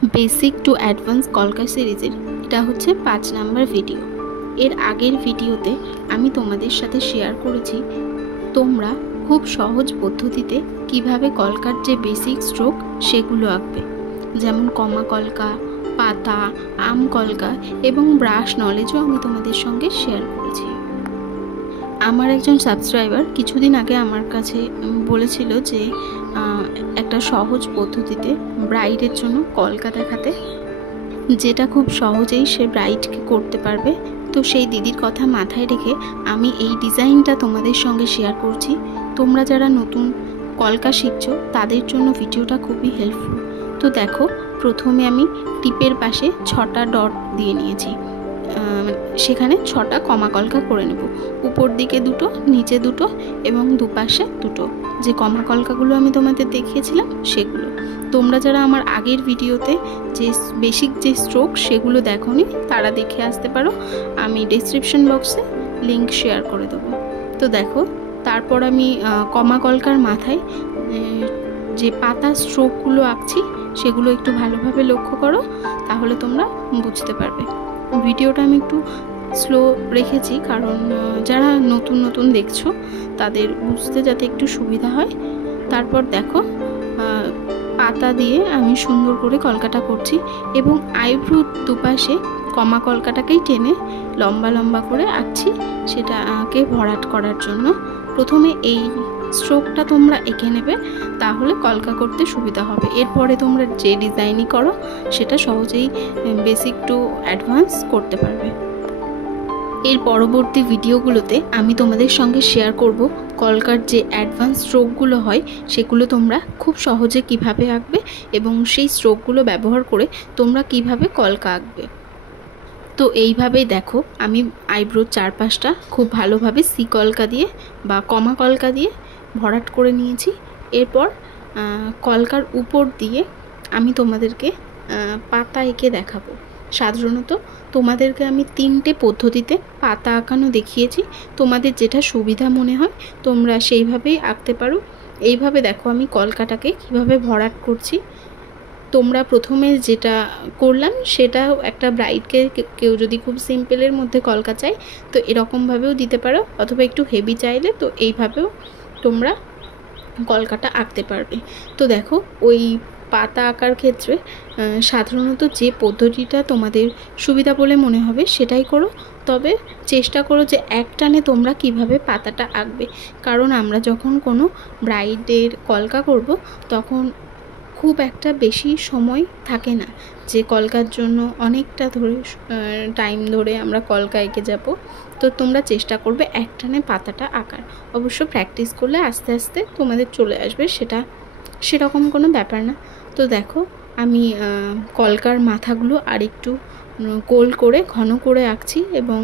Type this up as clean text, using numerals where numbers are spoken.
Basic to advance কলকা সিরিজের এটা হচ্ছে 5 নাম্বার ভিডিও। এর আগের ভিডিওতে আমি তোমাদের সাথে শেয়ার করেছি তোমরা খুব সহজ পদ্ধতিতে কিভাবে কলকার যে বেসিক স্ট্রোক সেগুলো আঁকবে, যেমন কমা কলকা, পাতা, আম কলকা এবং ব্রাশ নলেজও আমি তোমাদের সঙ্গে শেয়ার করেছি। আমার একজন সাবস্ক্রাইবার কিছুদিন আগে আমার কাছে বলেছিল যে একটা সহজ পদ্ধতিতে ব্রাইডের জন্য কলকা দেখাতে, যেটা খুব সহজেই সে ব্রাইডকে করতে পারবে। তো সেই দিদির কথা মাথায় রেখে আমি এই ডিজাইনটা তোমাদের সঙ্গে শেয়ার করছি। তোমরা যারা নতুন কলকা শিখছো তাদের জন্য ভিডিওটা খুবই হেল্পফুল। তো দেখো, প্রথমে আমি টিপের পাশে 6টা ডট দিয়ে নিয়েছি, সেখানে 6টা কমা কলকা করে নেব। উপর দিকে 2টো, নিচে 2টো এবং দুপাশে 2টো, যে কমা কলকাগুলো আমি তোমাদের দেখিয়েছিলাম সেগুলো। তোমরা যারা আমার আগের ভিডিওতে যে বেসিক যে স্ট্রোক সেগুলো দেখোনি তারা দেখে আসতে পারো, আমি ডেসক্রিপশন বক্সে লিংক শেয়ার করে দেবো। তো দেখো, তারপর আমি কমা কলকার মাথায় যে পাতা স্ট্রোকগুলো আঁকছি সেগুলো একটু ভালোভাবে লক্ষ্য করো, তাহলে তোমরা বুঝতে পারবে। ভিডিওটা আমি একটু স্লো রেখেছি কারণ যারা নতুন নতুন দেখছো তাদের বুঝতে যাতে একটু সুবিধা হয়। তারপর দেখো, পাতা দিয়ে আমি সুন্দর করে কলকাটা করছি এবং আইব্রু দুপাশে কমা কলকাটাকেই টেনে লম্বা লম্বা করে আঁকছি, সেটাকে ভরাট করার জন্য। প্রথমে এই স্ট্রোকটা তোমরা এঁকে নেবে, তাহলে কলকা করতে সুবিধা হবে। এরপরে তোমরা যে ডিজাইনই করো সেটা সহজেই বেসিক টু অ্যাডভান্স করতে পারবে। এর পরবর্তী ভিডিওগুলোতে আমি তোমাদের সঙ্গে শেয়ার করব কলকার যে অ্যাডভান্স স্ট্রোকগুলো হয় সেগুলো তোমরা খুব সহজে কিভাবে আঁকবে এবং সেই স্ট্রোকগুলো ব্যবহার করে তোমরা কিভাবে কলকা আঁকবে। তো এইভাবেই দেখো, আমি আইব্রোর চারপাশটা খুব ভালোভাবে সি কলকা দিয়ে বা কমা কলকা দিয়ে ভরাট করে নিয়েছি। এরপর কলকার উপর দিয়ে আমি তোমাদেরকে পাতা এঁকে দেখাবো। সাধারণত তোমাদেরকে আমি 3টে পদ্ধতিতে পাতা আঁকানো দেখিয়েছি, তোমাদের যেটা সুবিধা মনে হয় তোমরা সেইভাবেই আঁকতে পারো। এইভাবে দেখো আমি কলকাটাকে কিভাবে ভরাট করছি। তোমরা প্রথমে যেটা করলাম সেটাও একটা ব্রাইডকে কেউ যদি খুব সিম্পলের মধ্যে কলকা চাই তো এরকমভাবেও দিতে পারো, অথবা একটু হেভি চাইলে তো এইভাবেও তোমরা কলকাটা আঁকতে পারবে। তো দেখো, ওই পাতা আঁকার ক্ষেত্রে সাধারণত যে পদ্ধতিটা তোমাদের সুবিধা বলে মনে হবে সেটাই করো, তবে চেষ্টা করো যে একটানে তোমরা কিভাবে পাতাটা আঁকবে। কারণ আমরা যখন কোনো ব্রাইডের কলকা করব তখন খুব একটা বেশি সময় থাকে না, যে কলকার জন্য অনেকটা ধরে টাইম ধরে আমরা কলকা এঁকে যাব। তো তোমরা চেষ্টা করবে একটানে পাতাটা আঁকার। অবশ্য প্র্যাকটিস করলে আস্তে আস্তে তোমাদের চলে আসবে, সেটা সেরকম কোনো ব্যাপার না। তো দেখো, আমি কলকার মাথাগুলো আর একটু গোল করে ঘন করে আঁকছি এবং